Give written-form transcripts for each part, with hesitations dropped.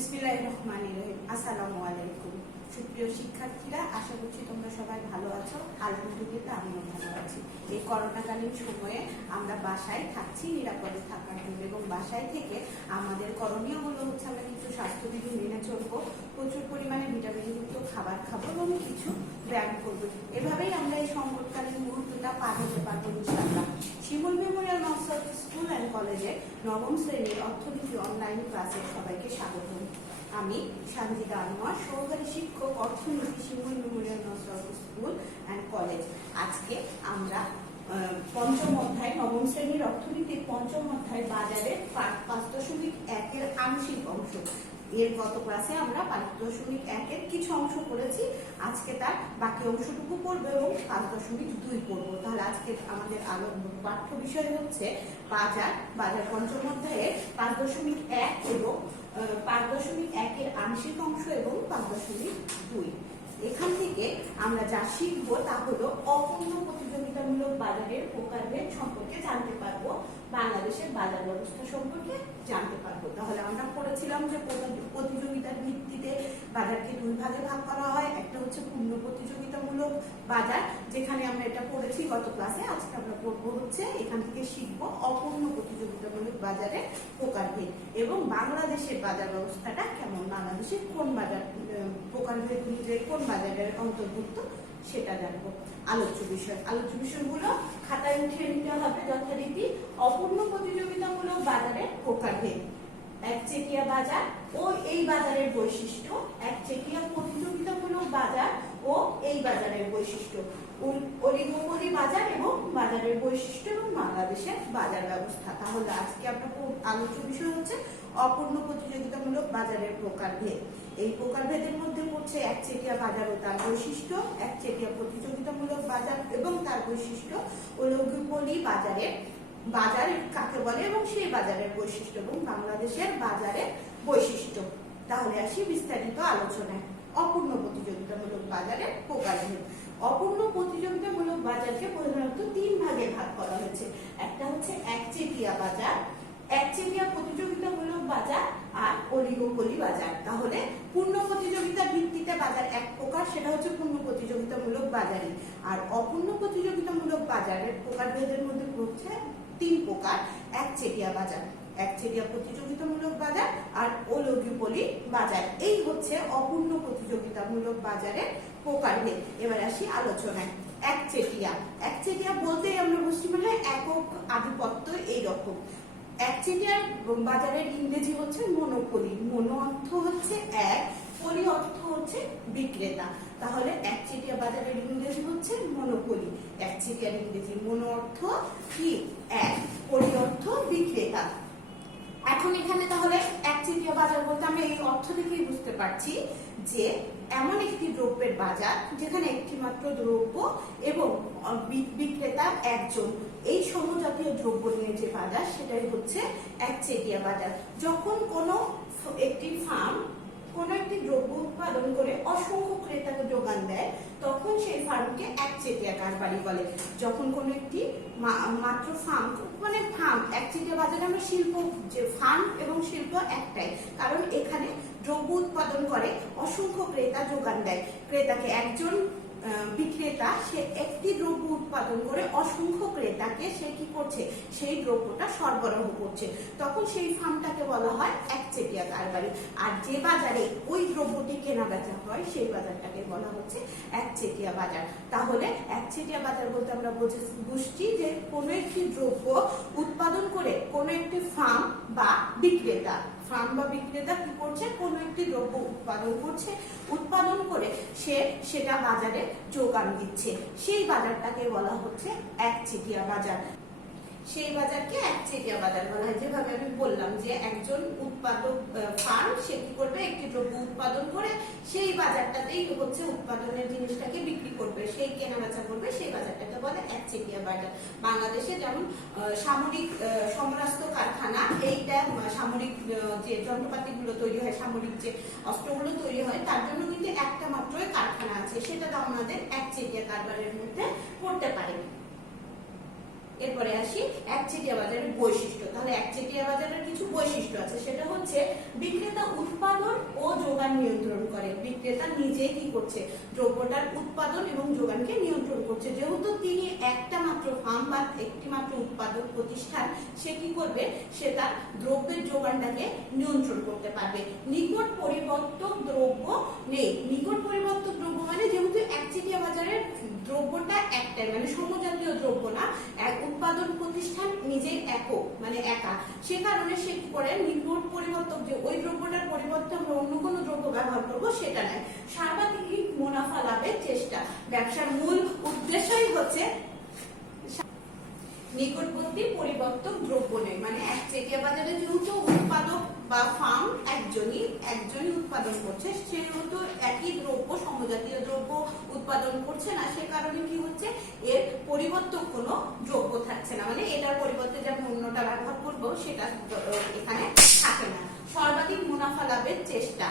বিসমিল্লাহির রহমানির রহিম। আসসালামু আলাইকুম। সুপ্রিয় শিক্ষার্থীরা, আশা করছি তোমরা সবাই ভালো আছো। আলহামদুলিল্লাহ আমিও ভালো আছি। এই করোনাকালীন সময়ে আমরা বাসায় থাকছি নিরাপদে থাকার জন্য, এবং বাসায় থেকে আমাদের করণীয় হলো হচ্ছে আমরা কিছু স্বাস্থ্যবিধি মেনে চলবো, প্রচুর পরিমাণে ভিটামিনযুক্ত খাবার খাবো এবং কিছু ব্যায়াম করবো। এভাবেই আমরা এই সংকটকালীন মুহূর্তটা পার হতে পারবো ইনশাআল্লাহ। শিমুল মেমোরিয়াল নর্সারি স্কুল অ্যান্ড কলেজে নবম শ্রেণীর অর্থনীতি অনলাইন ক্লাসে সবাইকে স্বাগত। আমি সানজিদা আনোয়ার, সহকারী শিক্ষক অর্থনীতি, শিমুল মেমোরিয়াল নর্সারি স্কুল অ্যান্ড কলেজ। আজকে আমরা পঞ্চম অধ্যায়, নবম শ্রেণীর অর্থনীতির পঞ্চম অধ্যায় বাজারের 5.1-এর আংশিক অংশ। এর গত ক্লাসে আমরা 5.1-এর কিছু অংশ পড়েছি, আজকে তার বাকি অংশটুকু পড়বো এবং 5.2 পড়বো। তাহলে আজকে আমাদের পাঠ্য বিষয় হচ্ছে বাজার পঞ্চম অধ্যায়ের 5.1 এবং 5.1-এর আংশিক অংশ এবং 5.2। এখান থেকে আমরা যা শিখবো তা হলো অপূর্ণ প্রতিযোগিতামূলক বাজারের প্রকারভেদ সম্পর্কে জানতে পারবো, বাংলাদেশের বাজার ব্যবস্থা সম্পর্কে জানতে পারবো। তাহলে আমরা পড়েছিলাম যে প্রতিযোগিতার ভিত্তিতে বাজারকে দুই ভাগে ভাগ করা হয়। একটা হচ্ছে পূর্ণ প্রতিযোগিতামূলক বাজার, যেখানে আমরা এটা পড়েছি গত ক্লাসে। আজকে আমরা পড়বো হচ্ছে, এখান থেকে শিখবো অপূর্ণ প্রতিযোগিতামূলক বাজারের প্রকারভেদ এবং বাংলাদেশের বাজার ব্যবস্থাটা কেমন, বাংলাদেশের কোন বাজার প্রকারভেদ অনুযায়ী কোন বাজারের অন্তর্ভুক্ত সেটা জানবো। আলোচ্য বিষয়গুলো খাতায় উঠিয়ে নিতে হবে যথারীতি। অপূর্ণ প্রতিযোগিতামূলক বাজারের প্রকারভেদ, একচেটিয়া বাজার ও এই বাজারের বৈশিষ্ট্য, একচেটিয়া প্রতিযোগিতামূলক বাজার ও এই বাজারের বৈশিষ্ট্য, অলিগোপলি বাজার এবং বাজারের বৈশিষ্ট্য এবং বাংলাদেশের বাজার ব্যবস্থা। তাহলে আজকে আমরা আলোচ্য বিষয় হচ্ছে অপূর্ণ প্রতিযোগিতামূলক বাজারের প্রকারভেদ। এই প্রকারভেদের মধ্যে পড়ছে একচেটিয়া বাজার ও তার বৈশিষ্ট্য, একচেটিয়া প্রতিযোগিতামূলক বাজার এবং তার বৈশিষ্ট্য, অলিগোপলি বাজার কাকে বলে এবং সেই বাজারের বৈশিষ্ট্য এবং বাংলাদেশের বাজারের বৈশিষ্ট্য। তাহলে আসি বিস্তারিত আলোচনায়। অপূর্ণ প্রতিযোগিতামূলক বাজারের প্রকারভেদ। অপূর্ণ প্রতিযোগিতামূলক বাজারকে প্রধানত 3 ভাগে ভাগ করা হয়েছে। একটা হচ্ছে একচেটিয়া বাজার, একচেটিয়া প্রতিযোগিতামূলক বাজার আর অলিগোপলি বাজার। তাহলে পূর্ণ প্রতিযোগিতার ভিত্তিতে বাজার এক প্রকার, সেটা হচ্ছে পূর্ণ প্রতিযোগিতামূলক বাজারই। আর অপূর্ণ প্রতিযোগিতামূলক বাজারের প্রকারভেদের মধ্যে পড়ছে 3 প্রকার। একচেটিয়া বাজার, একচেটিয়া প্রতিযোগিতামূলক বাজার আর অলিগোপলি বাজার। এই হচ্ছে অপূর্ণ প্রতিযোগিতামূলক বাজারের প্রকারভেদ। এবার আসি আলোচনায়। একচেটিয়া বলতেই আমরা বুঝতে পারলে একক আধিপত্য, এইরকম। একচেটিয়া বাজারের ইংরেজি হচ্ছে মনোপলি। মনো অর্থ হচ্ছে এক, পলি অর্থ হচ্ছে বিক্রেতা। তাহলে একচেটিয়া বাজারের ইংরেজি হচ্ছে মনোপলি। একচেটিয়ার ইংরেজি মনো অর্থ কি? এক, পলি অর্থ বিক্রেতা। এখন এখানে তাহলে একচেটিয়া বাজার বলতে আমরা এই অর্থ থেকেই বুঝতে পারছি যে এমন একটি দ্রব্যের বাজার যেখানে একটি মাত্র দ্রব্য এবং বিক্রেতা একজন, এই সমজাতীয় দ্রব্য নিয়ে যে বাজার সেটাই হচ্ছে একচেটিয়া বাজার। যখন কোনো একটি ফার্ম কোনো একটি দ্রব্য উৎপাদন করে অসংখ্য ক্রেতাকে যোগান দেয়, তখন সেই ফার্মকে একচেটিয়া কারবারি বলে। যখন কোনো একটি মাত্র ফার্ম একচেটিয়া বাজারে আমরা শিল্প, যে ফার্ম এবং শিল্প একটাই, কারণ এখানে দ্রব্য উৎপাদন করে অসংখ্য ক্রেতা যোগান দেয়। ক্রেতাকে একজন বিক্রেতা, সে একটি দ্রব্য উৎপাদন করে অসংখ্য ক্রেতাকে সে কি করছে, সেই দ্রব্যটা সরবরাহ করছে, তখন সেই ফার্মটাকে বলা হয় একচেটিয়া কারবারি। আর যে বাজারে ওই দ্রব্যটি কেনা বেচা হয় সেই বাজারটাকে বলা হচ্ছে একচেটিয়া বাজার। তাহলে একচেটিয়া বাজার বলতে আমরা বুঝছি যে কোনো একটি দ্রব্য উৎপাদন করে কোনো একটি ফার্ম বা বিক্রেতা কি করছে, কোনো একটি দ্রব্য উৎপাদন করছে, উৎপাদন করে সে সেটা বাজারে যোগান দিচ্ছে, সেই বাজারটাকে বলা হচ্ছে একচেটিয়া বাজার। সেই বাজারকে একচেটিয়া বাজার বলা হয়। যেভাবে আমি বললাম যে একজন উৎপাদক ফার্ম সে কি করবে, একটি দ্রব্য উৎপাদন করে সেই বাজারটাতেই হচ্ছে উৎপাদনের জিনিসটাকে বিক্রি করবে, সেই কেনা বেচা করবে, সেই বাজারটাকে বলে একচেটিয়া বাজার। বাংলাদেশে যেমন সামরিক সমরাস্ত্র কারখানা, এইটা সামরিক যে যন্ত্রপাতিগুলো তৈরি হয়, সামরিক যে অস্ত্রগুলো তৈরি হয়, তার জন্য কিন্তু একটা মাত্রই কারখানা আছে, সেটা তো আমাদের একচেটিয়া কারবারের মধ্যে পড়তে পারে। এরপরে আসি একচেটিয়া বাজারের বৈশিষ্ট্য। তাহলে একচেটিয়া বাজারের কিছু বৈশিষ্ট্য আছে, সেটা হচ্ছে বিক্রেতা উৎপাদন যোগান নিয়ন্ত্রণ করে। বিক্রেতা নিজে কি করছে, দ্রব্যটার উৎপাদন এবং যোগানকে নিয়ন্ত্রণ করছে। যেহেতু তিনি একটা মাত্র ফার্ম বা একটি মাত্র উৎপাদক প্রতিষ্ঠান, সে কি করবে, সে তার দ্রব্যের যোগানটাকে নিয়ন্ত্রণ করতে পারবে। নিকট পরিবর্তক দ্রব্য নেই। নিকট পরিবর্তক দ্রব্য মানে যেহেতু একচেটিয়া বাজারের দ্রব্যটা একটাই, মানে সমজাতীয় দ্রব্য না, এক উৎপাদন প্রতিষ্ঠান নিজেই একক, মানে একা, সে কারণে সে কি করে, নিকট পরিবর্তক যে ওই দ্রব্যটার পরিবর্তে আমরা অন্য কোনো দ্রব্য ব্যবহার করব সেটা নয়। সর্বাধিক মুনাফা লাভের চেষ্টা। ব্যবসার মূল উদ্দেশ্যই হচ্ছে নিকটবর্তী পরিবর্তক দ্রব্য নেই, মানে একচেটিয়া বাজারে যেহেতু উৎপাদক বা ফার্ম একজনই উৎপাদন করছে, সেহেতু একই দ্রব্য, সমজাতীয় দ্রব্য উৎপাদন করছে না, সে কারণে কি হচ্ছে, এর পরিবর্তক কোনো দ্রব্য থাকছে না, মানে এটার পরিবর্তে যে আমি অন্যটা ব্যবহার করবো সেটা এখানে থাকে না। সর্বাধিক মুনাফা লাভের চেষ্টা।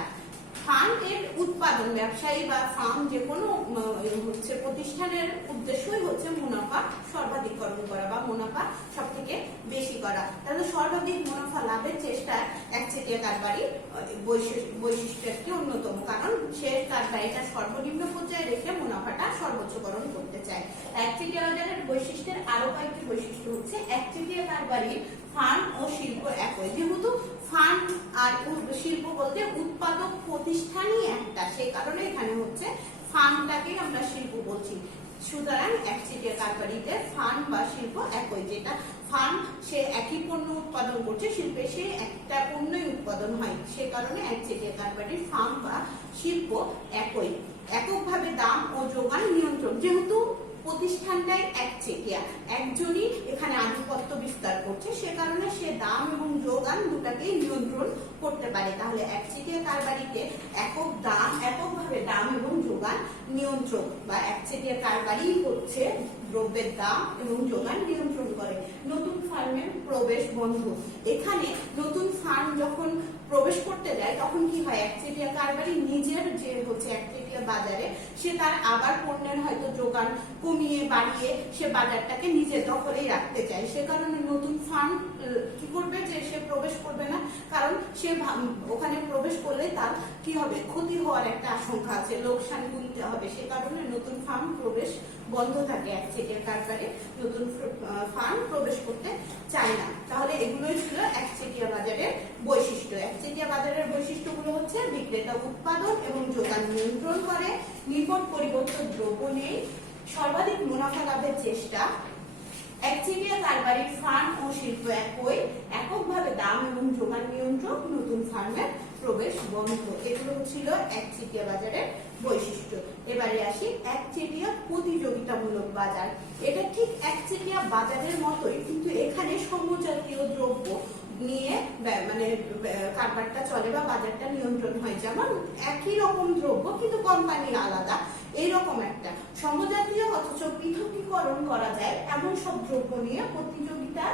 ফার্ম এর উৎপাদন, ব্যবসায়ী বা ফার্ম যে কোনো হচ্ছে প্রতিষ্ঠানের উদ্দেশ্যই হচ্ছে মুনাফা সর্বাধিকরণ করা বা মুনাফা সব থেকে বেশি করা। তাহলে সর্বাধিক মুনাফা লাভের চেষ্টা একচেটিয়া কারবারি বৈশিষ্ট্য একটি অন্যতম, কারণ সে কারবারিটা সর্বনিম্ন পর্যায়ে রেখে মুনাফাটা সর্বোচ্চকরণ করতে চায়। একচেটিয়া বাজারের বৈশিষ্ট্যের আরো কয়েকটি বৈশিষ্ট্য হচ্ছে, একচেটিয়া কারবারির ফার্ম ও শিল্প একই। যেহেতু ফার্ম আর শিল্প বলতে উৎপাদক প্রতিষ্ঠানই একটা, সেই কারণে এখানে হচ্ছে ফার্মটাকে আমরা শিল্প বলছি। সুতরাং একচেটিয়া কারবারিতে ফার্ম বা শিল্প একই, যেটা ফার্ম সে একই পণ্য উৎপাদন করছে, শিল্পে সে একটা পণ্যই উৎপাদন হয়, সে কারণে একচেটিয়া কারবারির ফার্ম বা শিল্প একই। এককভাবে দাম ও যোগান নিয়ন্ত্রণ। যেহেতু প্রতিষ্ঠানটাই একচেটিয়া, একজনই এখানে আধিপত্য বিস্তার করছে, সে কারণে সে দাম এবং যোগান দুটাকেই নিয়ন্ত্রণ করতে পারে। তাহলে একচেটিয়া কারবারিতে এককভাবে দাম এবং যোগান নিয়ন্ত্রক বা একচেটিয়া কারবারি হচ্ছে দ্রব্যের দাম এবং যোগান নিয়ন্ত্রণ করে। নতুন ফার্মের প্রবেশ বন্ধ। এখানে নতুন ফার্ম যখন প্রবেশ করতে যায় তখন কি হয়, একচেটিয়া কারবারি নিজের যে হচ্ছে একচেটিয়া বাজারে সে তার আবার পণ্যের হয়তো যোগান কমিয়ে বাড়িয়ে সে বাজারটাকে নিজের দখলেই রাখতে চায়, সে কারণে নতুন ফার্ম কি করবে, যে সে প্রবেশ করবে না, কারণ সে ওখানে প্রবেশ করলে তার কি হবে, ক্ষতি হওয়ার একটা আশঙ্কা আছে, লোকসান গুনতে হবে, সে কারণে নতুন ফার্ম প্রবেশ বন্ধ থাকে। একচেটিয়া কারবারে নতুন ফার্ম প্রবেশ করতে চায় না। তাহলে এগুলোই ছিল একচেটিয়া বাজারের বৈশিষ্ট্য। একচেটিয়া বাজারের বৈশিষ্ট্যগুলো হচ্ছে, বিক্রেতা উৎপাদন এবং যোগান নিয়ন্ত্রণ করে, নিকট পরিবর্তক দ্রব্য নেই, সর্বাধিক মুনাফা লাভের চেষ্টা, একচেটিয়া কারবারির ফার্ম ও শিল্প একই, এককভাবে দাম এবং যোগান নিয়ন্ত্রক, নতুন ফার্মের প্রবেশ বন্ধ। এগুলো ছিল একচেটিয়া বাজারের বৈশিষ্ট্য। এবারে আসি একচেটিয়া প্রতিযোগিতামূলক বাজার। এটা ঠিক একচেটিয়া বাজারের মতোই, কিন্তু এখানে সমজাতীয় দ্রব্য নিয়ে মানে কারবারটা চলে বা বাজারটা নিয়ন্ত্রণ হয়। যেমন একই রকম দ্রব্য কিন্তু কোম্পানি আলাদা, এইরকম একটা সমজাতীয় অথচ পৃথকীকরণ করা যায় এমন সব দ্রব্য নিয়ে প্রতিযোগিতা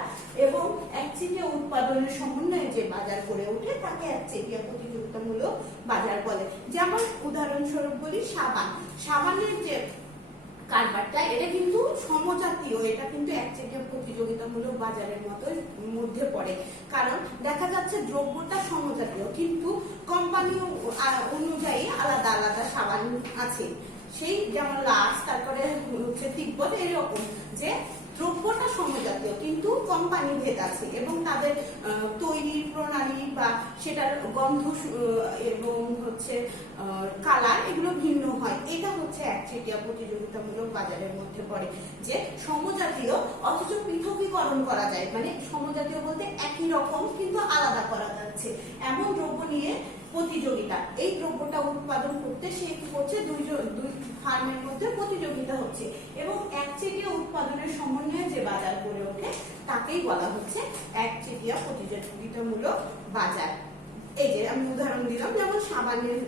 এবং একচেটিয়া উৎপাদনের সমন্বয়ে যে বাজার গড়ে ওঠে তাকে একচেটিয়া প্রতিযোগিতামূলক বাজার বলে। যেমন উদাহরণস্বরূপ বলি, সাবানের যে কারবারটা, এটা কিন্তু সমজাতীয়, এটা কিন্তু একচেটিয়া প্রতিযোগিতামূলক বাজারের মধ্যে পড়ে, কারণ দেখা যাচ্ছে দ্রব্যটা সমজাতীয় কিন্তু কোম্পানি অনুযায়ী আলাদা আলাদা সাবান আছে, সেই যেমন লাক্স, তারপরে হচ্ছে তিব্বত, এরকম যে দ্রব্যটা সমজাতীয় কিন্তু কোম্পানি ভেদ আছে এবং তাদের তৈরির প্রণালী বা সেটার গন্ধ এবং হচ্ছে কালার এগুলো ভিন্ন হয়। এটা হচ্ছে একচেটিয়া প্রতিযোগিতামূলক বাজারের মধ্যে পড়ে, যে সমজাতীয় অথচ পৃথকীকরণ করা যায়, মানে সমজাতীয় বলতে একই রকম কিন্তু আলাদা করা যাচ্ছে এমন দ্রব্য নিয়ে প্রতিযোগিতা। এই দ্রব্যটা উৎপাদন করতে সে কি করছে, দুই ফার্মের মধ্যে প্রতিযোগিতা হচ্ছে এবং একচেটিয়া উৎপাদনের সমন্বয়ে যে বাজার গড়ে ওঠে তাকেই বলা হচ্ছে একচেটিয়া প্রতিযোগিতামূলক বাজার। এই যে আমি উদাহরণ দিলাম, যেমন সাবানের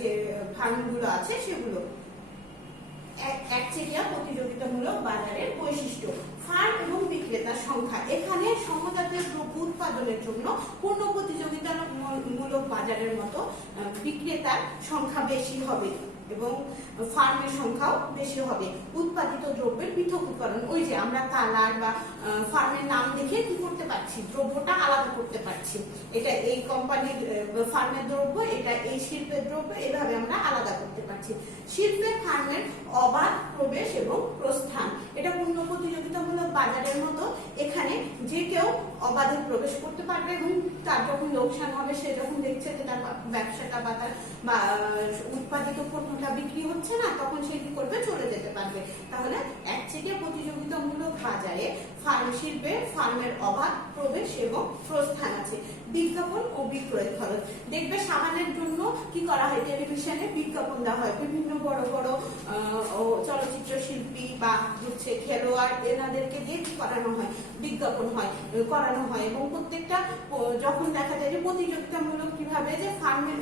যে ফার্মগুলো আছে সেগুলো একচেটিয়া প্রতিযোগিতামূলক বাজারের বৈশিষ্ট্য। ফার্ম এবং বিক্রেতার সংখ্যা। এখানে সমজাতীয় দ্রব্য উৎপাদনের জন্য পূর্ণ প্রতিযোগিতামূলক বাজারের মতো বিক্রেতার সংখ্যা বেশি হবে এবং ফার্মের সংখ্যাও বেশি হবে। উৎপাদিত দ্রব্যের পৃথকীকরণ, ওই যে আমরা কালার বা ফার্মের নাম দেখে কি করতে করতে পারছি, দ্রব্যটা আলাদা করতে পারছি। এটা এই কোম্পানির ফার্মের দ্রব্য, এটা এই শিল্পের দ্রব্য, এভাবে আমরা আলাদা করতে পারছি। শিল্পের ফার্মের অবাধ প্রবেশ এবং প্রস্থান, এটা পূর্ণ প্রতিযোগিতামূলক বাজারের মতো। এখানে যে কেউ অবাধে প্রবেশ করতে পারবে এবং তার যখন লোকসান হবে, সে যখন দেখছে যে তার ব্যবসাটা বা তার উৎপাদিত পণ্যটা বিক্রি হচ্ছে না, তখন সে কি করবে, চলে যেতে পারবে। তাহলে একচেটিয়া প্রতিযোগিতামূলক বাজারে শিল্পে ফার্মের অবাধ প্রবেশ এবং প্রস্থান আছে। বিজ্ঞাপন ও বিক্রয় খরচ, দেখবে সাবানের জন্য কি করা হয়, টেলিভিশনে বিজ্ঞাপন দেওয়া হয়, বিভিন্ন বড় বড় চলচ্চিত্র শিল্পী বা হচ্ছে খেলোয়াড় এনাদেরকে দিয়ে কি করানো হয়, বিজ্ঞাপন করানো হয়। এবং প্রত্যেকটা যখন দেখা যায় যে প্রতিযোগিতামূলক কিভাবে যে ফার্মের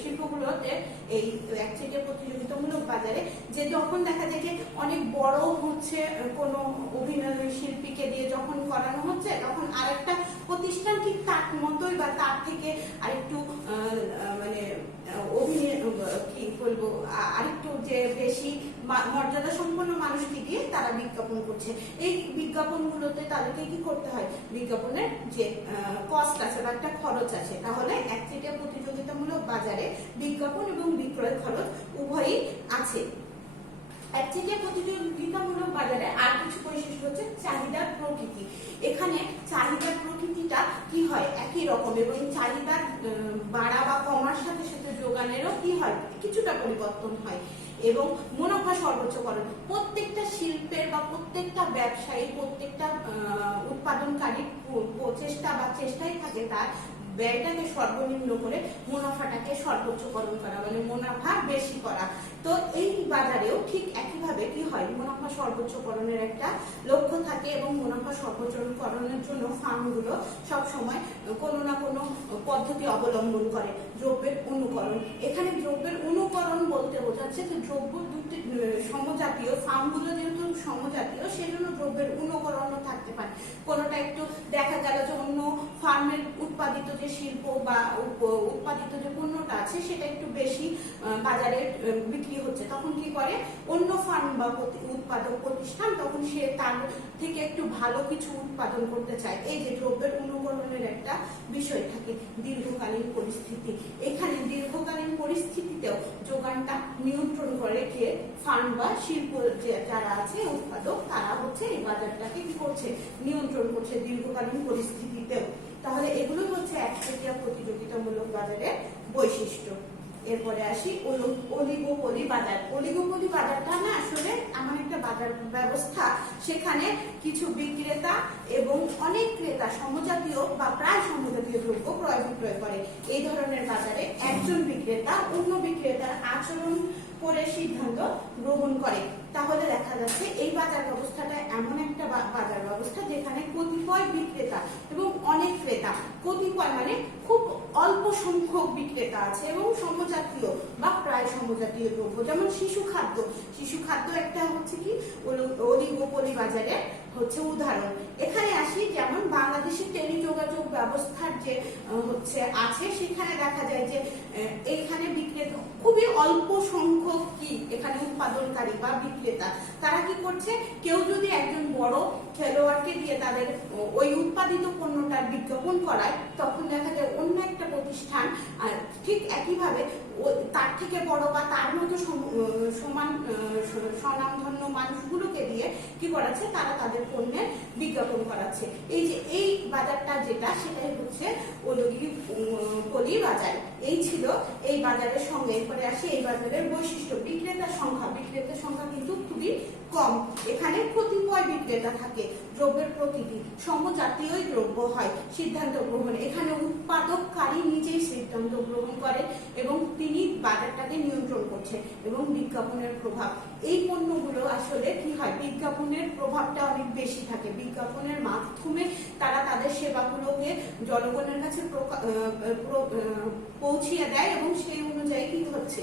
শিল্পগুলোতে এই একচেটিয়া প্রতিযোগিতামূলক বাজারে যে যখন দেখা যায় যে অনেক বড় হচ্ছে কোনো অভিনয় শিল্পীকে দিয়ে যখন করানো হচ্ছে, তখন আরেকটা প্রতিষ্ঠান ঠিক তার মতোই বা তার থেকে আরেকটু মানে অভিনয় কি বলবো, আরেকটু যে বেশি মর্যাদা সম্পন্ন মানুষকে দিয়ে তারা বিজ্ঞাপন করছে। এই বিজ্ঞাপনগুলোতে তাদেরকে কি করতে হয়, বিজ্ঞাপনের যে কস্ট আছে বা একটা খরচ আছে। তাহলে একচেটিয়া প্রতিযোগিতামূলক বাজারে বিজ্ঞাপন এবং বিক্রয় খরচ উভয়ই আছে। একচেটিয়া প্রতিযোগিতামূলক বাজারে আর কিছু বৈশিষ্ট্য হচ্ছে চাহিদার প্রকৃতি। এখানে চাহিদার প্রকৃতিটা কি হয়, একই রকম, এবং চাহিদার বাড়া বা কমার সাথে সাথে যোগানেরও কি হয়, কিছুটা পরিবর্তন হয়। এবং মুনাফা সর্বোচ্চকরণ, প্রত্যেকটা শিল্পের বা প্রত্যেকটা ব্যবসায়ী, প্রত্যেকটা উৎপাদনকারীর প্রচেষ্টা বা চেষ্টাই থাকে তার ব্যয়টাকে সর্বনিম্ন করে মুনাফাটাকে সর্বোচ্চকরণ করা, মানে মুনাফা বেশি করা। তো এই বাজারেও ঠিক একইভাবে কি হয়, মুনাফা সর্বোচ্চকরণের একটা লক্ষ্য থাকে এবং মুনাফা সর্বোচ্চকরণের জন্য ফার্মগুলো সবসময় কোনো না কোনো পদ্ধতি অবলম্বন করে। দ্রব্যের অনুকরণ, এখানে দ্রব্যের অনুকরণ বলতে বোঝাচ্ছে যে দ্রব্য দুটি সমজাতীয়, ফার্মগুলো যেহেতু সমজাতীয় সেজন্য দ্রব্যের অনুকরণও থাকতে পারে। কোনোটা একটু দেখা গেল যে অন্য ফার্মের উৎপাদিত যে শিল্প বা উৎপাদিত যে পণ্যটা আছে সেটা একটু বেশি বাজারে বিক্রি হচ্ছে, তখন কি করে অন্য ফার্ম বা উৎপাদক প্রতিষ্ঠান তখন সে তার থেকে একটু ভালো কিছু উৎপাদন করতে চায়। এই যে দ্রব্যের অনুকরণের একটা বিষয় থাকে। দীর্ঘকালীন পরিস্থিতি, এখানে দীর্ঘকালীন পরিস্থিতিতেও যোগানটা নিয়ন্ত্রণ করে রেখে ফার্ম বা শিল্প যারা আছে উৎপাদক, তারা হচ্ছে এই বাজারটাকে কি করছে, নিয়ন্ত্রণ করছে দীর্ঘকালীন পরিস্থিতিতেও। তাহলে এগুলো হচ্ছে একচেটিয়া প্রতিযোগিতামূলক বাজারের বৈশিষ্ট্য। এরপরে আসি অলিগোপলি বাজার। অলিগোপলি বাজারটা না আসলে এমন একটা বাজার ব্যবস্থা, সেখানে কিছু বিক্রেতা এবং অনেক ক্রেতা সমজাতীয় বা প্রায় সমজাতীয় দ্রব্য ক্রয় বিক্রয় করে। এই ধরনের বাজারে একজন বিক্রেতা অন্য বিক্রেতার আচরণ করে সিদ্ধান্ত গ্রহণ করে। তাহলে দেখা যাচ্ছে এই বাজার ব্যবস্থাটা এমন একটা বাজার ব্যবস্থা যেখানে কতিপয় বিক্রেতা এবং অনেক ক্রেতা, কতিপয় মানে খুব অল্প সংখ্যক বিক্রেতা আছে এবং সমজাতীয় বা প্রায় সমজাতীয় দ্রব্য, যেমন শিশু খাদ্য। শিশু খাদ্য একটা হচ্ছে কি অলিগোপলি বাজারে হচ্ছে উদাহরণ। এখানে আসি, যেমন বাংলাদেশের টেলিযোগাযোগ ব্যবস্থার যে হচ্ছে আছে, সেখানে দেখা যায় যে এখানে বিক্রেতা খুবই অল্প সংখ্যক কি এখানে উৎপাদনকারী বা বিক্রেতা, তারা কি করছে, কেউ যদি একজন বড় খেলোয়াড়কে দিয়ে তাদের ওই উৎপাদিত পণ্যটার বিজ্ঞাপন করায়, তখন দেখা যায় অন্য একটা প্রতিষ্ঠান ঠিক একইভাবে তার থেকে বড় বা তার মতো সমান স্বনামধন্য মানুষগুলোকে দিয়ে কি করাচ্ছে, তারা তাদের পণ্যের বিজ্ঞাপন করাচ্ছে। এই যে এই বাজারটা যেটা, সেটাই হচ্ছে অলিগোপলি বাজার। এই ছিল এই বাজারের সঙ্গে। এরপরে আসি এই বাজারের বৈশিষ্ট্য। বিক্রেতার সংখ্যা কিন্তু খুবই কম। এখানে কতিপয় বিক্রেতা থাকে। দ্রব্যের প্রকৃতি সমজাতীয় দ্রব্য হয় সিদ্ধান্ত গ্রহণ। এখানে উৎপাদককারী নিজেই সিদ্ধান্ত গ্রহণ করে এবং তিনি বাজারটাকে নিয়ন্ত্রণ করছে। এবং বিজ্ঞাপনের প্রভাব, এই পণ্যগুলো আসলে কি হয়, বিজ্ঞাপনের প্রভাবটা অনেক বেশি থাকে। বিজ্ঞাপনের মাধ্যমে তারা তাদের সেবাগুলোকে জনগণের কাছে পৌঁছিয়ে দেয় এবং সেই অনুযায়ী কি হচ্ছে,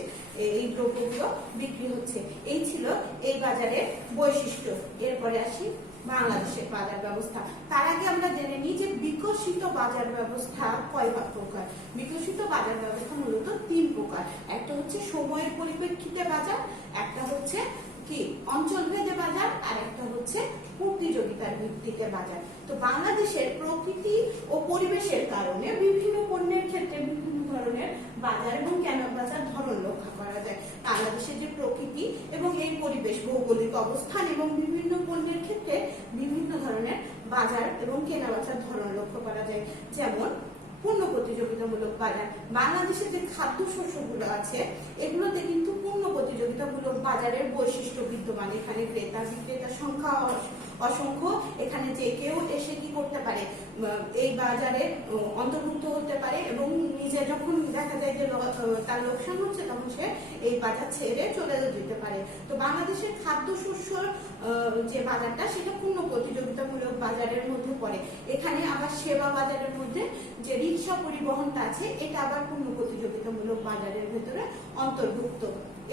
এই দ্রব্যগুলো বিক্রি হচ্ছে। এই ছিল এই বাজারের বৈশিষ্ট্য। এরপরে আসি বাংলাদেশের বাজার ব্যবস্থা। তার আগে আমরা জেনে নিই যে বিকশিত বাজার ব্যবস্থা কয় প্রকার। বিকশিত বাজার ব্যবস্থা মূলত 3 প্রকার। একটা হচ্ছে সময়ের পরিপ্রেক্ষিতে বাজার, একটা হচ্ছে কি অঞ্চল ভেদে বাজার, আর একটা হচ্ছে প্রতিযোগিতার ভিত্তিতে বাজার। তো বাংলাদেশের প্রকৃতি ও পরিবেশের কারণে বিভিন্ন পণ্যের ক্ষেত্রে বিভিন্ন ধরনের বাজার এবং কেনা বাজার ধরন লক্ষ্য করা যায়। বাংলাদেশের যে প্রকৃতি এবং এই পরিবেশ, ভৌগোলিক অবস্থান এবং বিভিন্ন পণ্যের ক্ষেত্রে বিভিন্ন ধরনের বাজার এবং কেনা বাজার ধরন লক্ষ্য করা যায়। যেমন পূর্ণ প্রতিযোগিতামূলক বাজার, বাংলাদেশের যে খাদ্য শস্যগুলো আছে এগুলোতে কিন্তু পূর্ণ প্রতিযোগিতামূলক বাজারের বৈশিষ্ট্য বিদ্যমান। এখানে ক্রেতা বিক্রেতার সংখ্যা অসংখ্য, এখানে যে কেউ এসে কি করতে পারে, এই বাজারে অন্তর্ভুক্ত হতে পারে এবং নিজে যখন দেখা যায় যে তার লোকসান হচ্ছে তখন সে এই বাজার ছেড়ে চলে যেতে পারে। তো বাংলাদেশের খাদ্য শস্যর যে বাজারটা সেটা পূর্ণ প্রতিযোগিতামূলক বাজারের মধ্যে পড়ে। এখানে আবার সেবা বাজারের মধ্যে যে রিক্সা পরিবহনটা আছে এটা আবার পূর্ণ প্রতিযোগিতামূলক বাজারের ভেতরে অন্তর্ভুক্ত।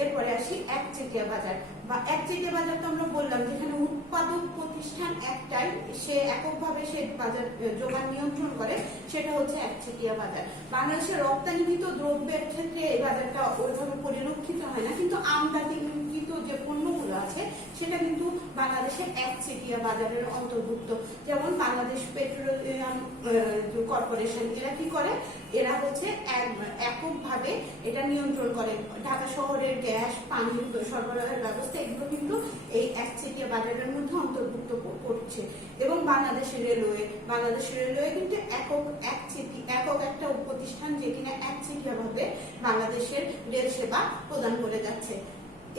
এরপরে আসি একচেটিয়া বাজার বা একচেটিয়া বাজার তো আমরা বললাম যেখানে উৎপাদক প্রতিষ্ঠান একটাই, সে এককভাবে সে বাজার যোগান নিয়ন্ত্রণ করে, সেটা হচ্ছে একচেটিয়া বাজার। বাংলাদেশের রপ্তানিকৃত দ্রব্যের ক্ষেত্রে এই বাজারটা ওইভাবে পরিলক্ষিত হয় না, কিন্তু আমদানিকৃত যে পণ্যগুলো আছে সেটা কিন্তু বাংলাদেশের একচেটিয়া বাজারের অন্তর্ভুক্ত। যেমন বাংলাদেশ পেট্রোলিয়াম কর্পোরেশন, এরা কি করে, এরা হচ্ছে এককভাবে এটা নিয়ন্ত্রণ করে। ঢাকা শহরের গ্যাস, পানি সরবরাহের ব্যবস্থা এগুলো কিন্তু এই একচেটিয়া বাজারের মধ্যে অন্তর্ভুক্ত করছে। এবং বাংলাদেশের রেলওয়ে কিন্তু একক একটা প্রতিষ্ঠান যে কিনা একচেটিয়া ভাবে বাংলাদেশের রেল সেবা প্রদান করে যাচ্ছে।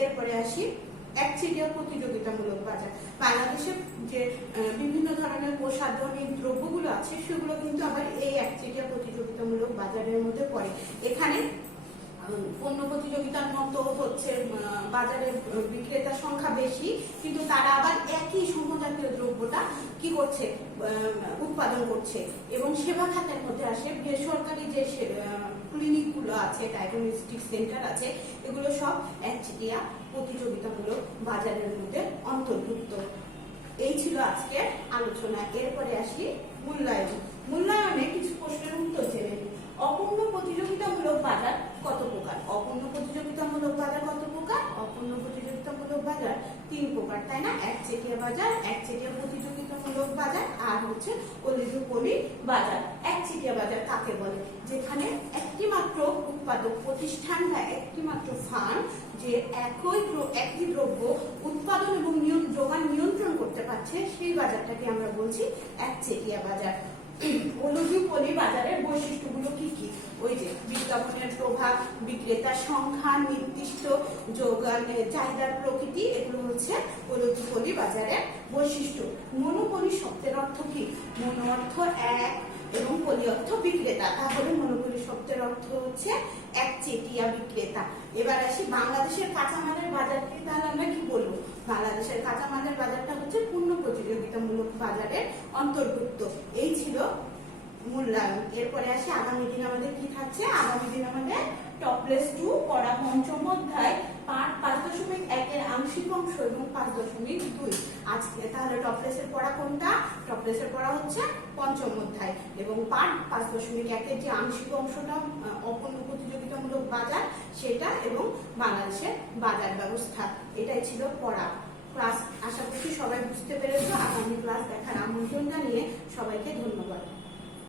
এরপরে আসি একচেটিয়া প্রতিযোগিতামূলক বাজার। বাংলাদেশের যে বিভিন্ন ধরনের প্রসাধনী দ্রব্যগুলো আছে সেগুলো কিন্তু আবার এই একচেটিয়া প্রতিযোগিতামূলক বাজারের মধ্যে পড়ে। এখানে পণ্য প্রতিযোগিতার মতো হচ্ছে বাজারে বিক্রেতার সংখ্যা বেশি, কিন্তু তারা আবার একই সমজাতীয় দ্রব্যটা কি করছে, উৎপাদন করছে। এবং সেবা খাতের মধ্যে আসে বেসরকারি যে ক্লিনিকগুলো আছে, ডায়াগনস্টিক সেন্টার আছে, এগুলো সব একচেটিয়া প্রতিযোগিতামূলক বাজারের মধ্যে অন্তর্ভুক্ত। এই ছিল আজকের আলোচনা। এরপরে আসি মূল্যায়নে কিছু প্রশ্নের উত্তর জেনে নিই। অপূর্ণ প্রতিযোগিতামূলক বাজার কত প্রকার? অপূর্ণ প্রতিযোগিতামূলক বাজার কত প্রকার? অপূর্ণ প্রতিযোগিতামূলক বাজার 3 প্রকার, তাই না? একচেটিয়া বাজার, একচেটিয়া প্রতিযোগিতামূলক বাজার, আর হচ্ছে অলিগোপলি বাজার। একচেটিয়া বাজার কাকে বলে? যেখানে একটি মাত্র উৎপাদক প্রতিষ্ঠান বা একটি মাত্র ফার্ম যে একই দ্রব্য উৎপাদন এবং যোগান নিয়ন্ত্রণ করতে পারছে, সেই বাজারটাকে আমরা বলছি একচেটিয়া বাজার। অলিগোপলি বাজারের বৈশিষ্ট্যগুলো কি কি? ওই যে বিজ্ঞাপনের প্রভাব, বিক্রেতার সংখ্যা, নির্দিষ্ট যোগানের চাহিদার প্রকৃতি, এগুলো হচ্ছে অলিগোপলি বাজারের বৈশিষ্ট্য। মনোপলি শব্দের অর্থ কি? মনো অর্থ এক এবং পলি অর্থ বিক্রেতা, তাহলে মনোপলি শব্দের অর্থ হচ্ছে একচেটিয়া বিক্রেতা। এবার আসি বাংলাদেশের কাঁচামালের বাজারকে, তাহলে আমরা কি বলবো? বাংলাদেশের কাঁচামালের বাজারটা হচ্ছে পূর্ণ প্রতিযোগিতামূলক বাজারের অন্তর্ভুক্ত। এই ছিল মূল্যায়ন। এরপরে আসি আগামী দিন আমাদের কি থাকছে। আগামী দিন আমাদের টপলেস 2 পড়া পঞ্চম অধ্যায় পাঠ 5.1 এর আংশিক অংশ এবং 5.2। আজকে তাহলে টপলেসের পড়া কোনটা? টপলেসের পড়া হচ্ছে পঞ্চম অধ্যায় এবং পাঠ 5.1 এর যে আংশিক অংশটা অপূর্ণ প্রতিযোগিতামূলক বাজার সেটা এবং বাংলাদেশের বাজার ব্যবস্থা। এটাই ছিল পড়া ক্লাস। আশা করছি সবাই বুঝতে পেরেছো। আগামী ক্লাস দেখার আমন্ত্রণ জানিয়ে সবাইকে ধন্যবাদ।